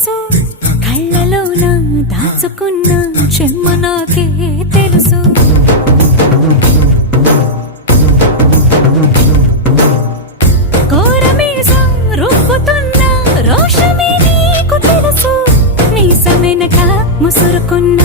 తెలుసు కళ్ళలోన దాచుకున్న చెమ్మ నాకే తెలుసు కోరమీసం రుబ్బుతున్న రోషమే నీకు తెలుసు మీసం వెనక ముసురుకున్న